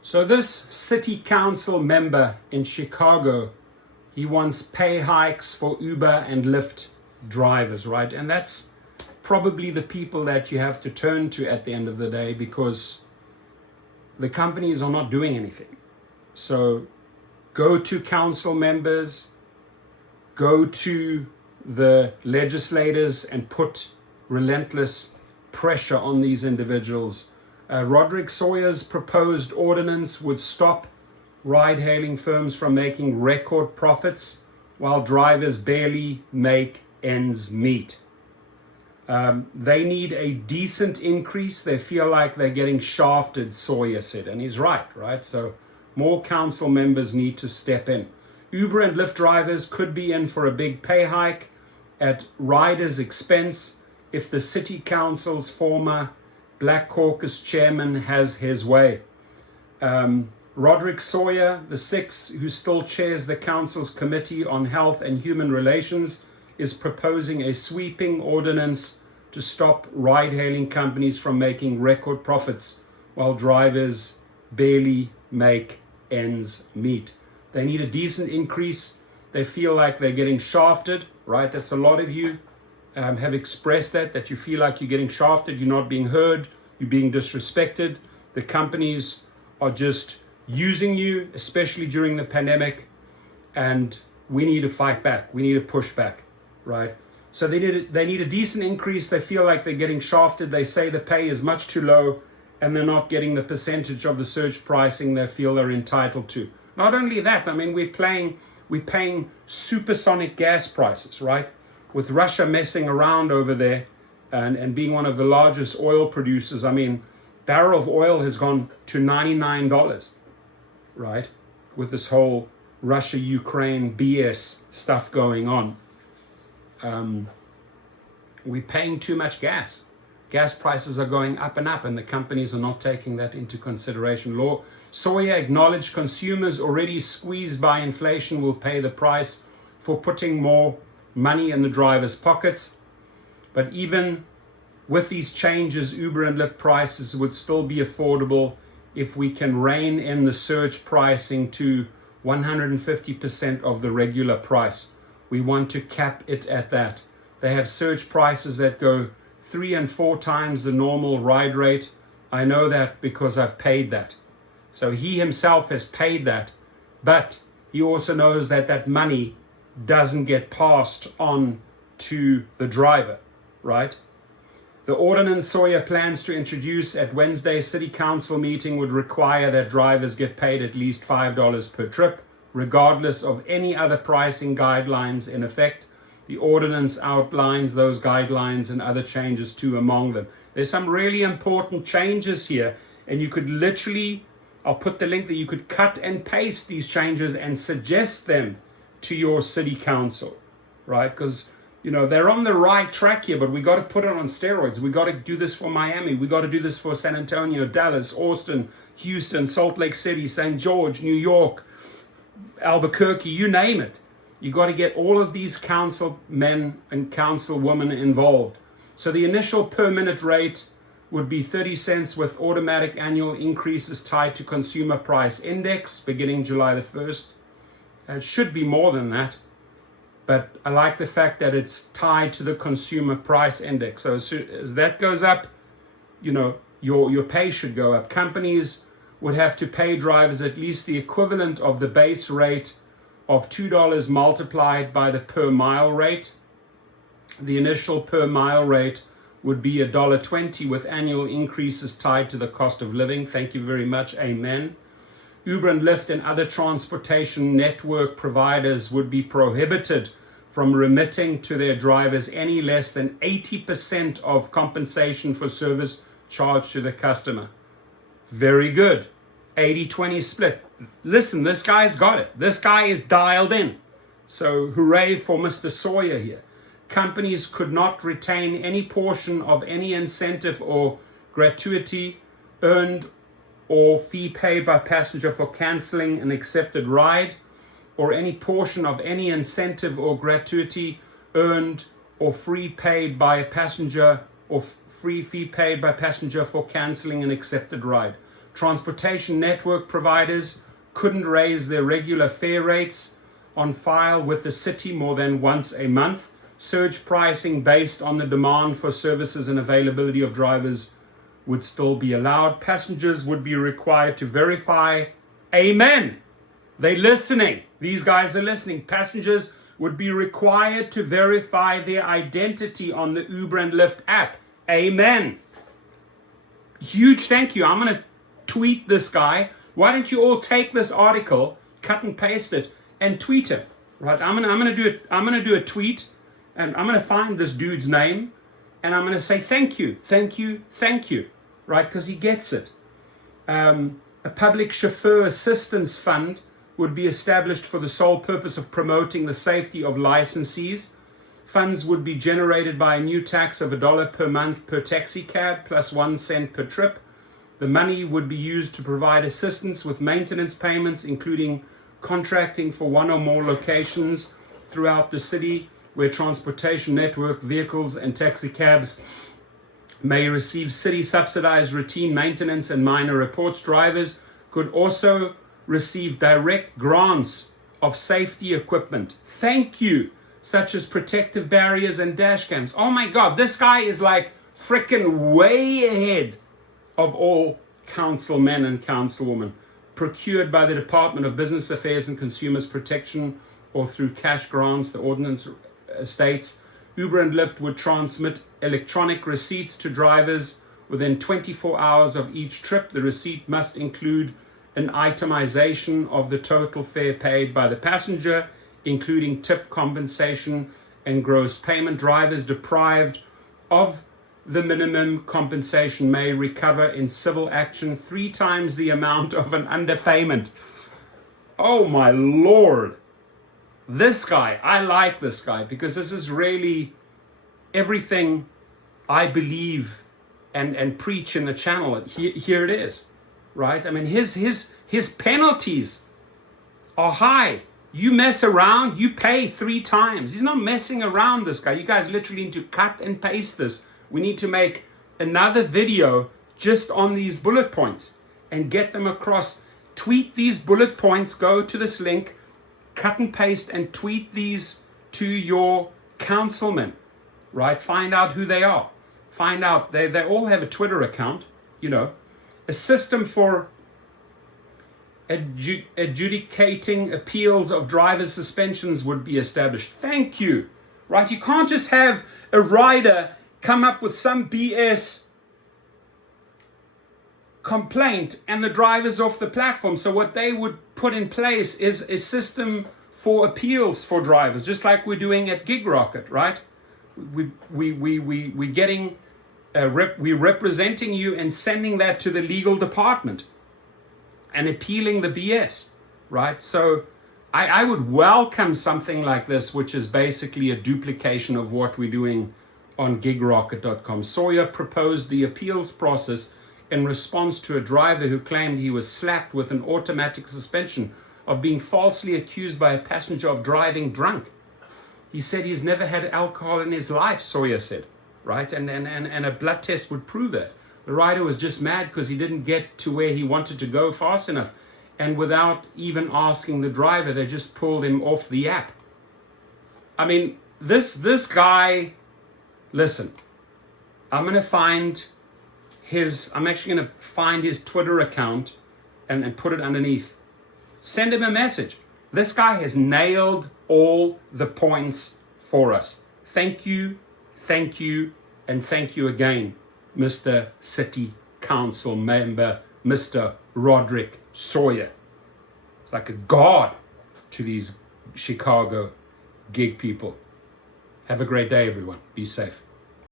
So this city council member in Chicago, he wants pay hikes for Uber and Lyft drivers, right? And that's probably the people that you have to turn to at the end of the day, because the companies are not doing anything. So go to council members, go to the legislators and put relentless pressure on these individuals. Roderick Sawyer's proposed ordinance would stop ride-hailing firms from making record profits while drivers barely make ends meet. They need a decent increase. They feel like they're getting shafted, Sawyer said. And he's right? So more council members need to step in. Uber and Lyft drivers could be in for a big pay hike at riders' expense if the city council's former Black Caucus chairman has his way. Roderick Sawyer, the sixth, who still chairs the council's Committee on Health and Human Relations, is proposing a sweeping ordinance to stop ride-hailing companies from making record profits while drivers barely make ends meet. They need a decent increase. They feel like they're getting shafted, right? That's a lot of you have expressed that you feel like you're getting shafted, you're not being heard, you're being disrespected. The companies are just using you, especially during the pandemic, and we need to fight back. We need to push back, right? So they need a decent increase. They feel like they're getting shafted. They say the pay is much too low and they're not getting the percentage of the surge pricing they feel they're entitled to. Not only that, I mean, we're paying supersonic gas prices, right? With Russia messing around over there and being one of the largest oil producers. I mean, barrel of oil has gone to $99, right? With this whole Russia-Ukraine BS stuff going on. We're paying too much gas. Gas prices are going up and up, and the companies are not taking that into consideration. Sawyer acknowledged consumers already squeezed by inflation will pay the price for putting more money in the drivers' pockets. But even with these changes, Uber and Lyft prices would still be affordable if we can rein in the surge pricing to 150% of the regular price. We want to cap it at that. They have surge prices that go 3 and 4 times the normal ride rate. I know that because I've paid that. So he himself has paid that, but he also knows that that money doesn't get passed on to the driver, right? The ordinance Sawyer plans to introduce at Wednesday's City Council meeting would require that drivers get paid at least $5 per trip, regardless of any other pricing guidelines in effect. The ordinance outlines those guidelines and other changes too among them. There's some really important changes here, and you could literally, I'll put the link that you could cut and paste these changes and suggest them to your city council, right? Because, you know, they're on the right track here, but we got to put it on steroids. We got to do this for Miami. We got to do this for San Antonio, Dallas, Austin, Houston, Salt Lake City, St. George, New York, Albuquerque, you name it. You got to get all of these councilmen and councilwomen involved. So the initial per minute rate would be 30 cents with automatic annual increases tied to consumer price index beginning July the 1st. It should be more than that, but I like the fact that it's tied to the consumer price index. So as that goes up, you know, your pay should go up. Companies would have to pay drivers at least the equivalent of the base rate of $2 multiplied by the per mile rate. The initial per mile rate would be $1.20 with annual increases tied to the cost of living. Thank you very much. Amen. Uber and Lyft and other transportation network providers would be prohibited from remitting to their drivers any less than 80% of compensation for service charged to the customer. Very good. 80-20 split. Listen, this guy's got it. This guy is dialed in. So hooray for Mr. Sawyer here. Companies could not retain any portion of any incentive or gratuity earned or fee paid by passenger for canceling an accepted ride, or any portion of any incentive or gratuity earned or free paid by a passenger or free fee paid by passenger for canceling an accepted ride. Transportation network providers couldn't raise their regular fare rates on file with the city more than once a month. Surge pricing based on the demand for services and availability of drivers would still be allowed. Passengers would be required to verify. Amen. They're listening. These guys are listening. Passengers would be required to verify their identity on the Uber and Lyft app. Amen. Huge thank you. I'm going to tweet this guy. Why don't you all take this article, cut and paste it, and tweet it? Right? I'm gonna do it. I'm gonna do a tweet, and I'm gonna find this dude's name, and I'm gonna say thank you, thank you, thank you. Right? Because he gets it. A public chauffeur assistance fund would be established for the sole purpose of promoting the safety of licensees. Funds would be generated by a new tax of $1 per month per taxi cab plus 1 cent per trip. The money would be used to provide assistance with maintenance payments, including contracting for one or more locations throughout the city where transportation network vehicles and taxi cabs may receive city subsidized routine maintenance and minor reports. Drivers could also receive direct grants of safety equipment. Thank you. Such as protective barriers and dash cams. Oh my God, this guy is like freaking way ahead of all councilmen and councilwomen, procured by the Department of Business Affairs and Consumers Protection or through cash grants. The ordinance states Uber and Lyft would transmit electronic receipts to drivers within 24 hours of each trip. The receipt must include an itemization of the total fare paid by the passenger, including tip compensation and gross payment. Drivers deprived of the minimum compensation may recover in civil action 3 times the amount of an underpayment. Oh my Lord. This guy, I like this guy because this is really everything I believe and preach in the channel. Here it is, right? I mean, his penalties are high. You mess around, you pay 3 times. He's not messing around, this guy. You guys literally need to cut and paste this. We need to make another video just on these bullet points and get them across. Tweet these bullet points, go to this link, cut and paste and tweet these to your councilmen, right? Find out who they are. Find out, they all have a Twitter account, you know. A system for adjudicating appeals of drivers' suspensions would be established. Thank you, right? You can't just have a rider come up with some BS complaint and the driver's off the platform. So what they would put in place is a system for appeals for drivers, just like we're doing at Gig Rocket, right? We're getting we're representing you and sending that to the legal department and appealing the BS, right? So I would welcome something like this, which is basically a duplication of what we're doing on gigrocket.com. Sawyer proposed the appeals process in response to a driver who claimed he was slapped with an automatic suspension of being falsely accused by a passenger of driving drunk. He said he's never had alcohol in his life, Sawyer said, right? And a blood test would prove that. The rider was just mad because he didn't get to where he wanted to go fast enough. And without even asking the driver, they just pulled him off the app. I mean, this guy, listen, I'm actually going to find his Twitter account and put it underneath. Send him a message. This guy has nailed all the points for us. Thank you, and thank you again, Mr. City Council Member, Mr. Roderick Sawyer. It's like a god to these Chicago gig people. Have a great day, everyone. Be safe.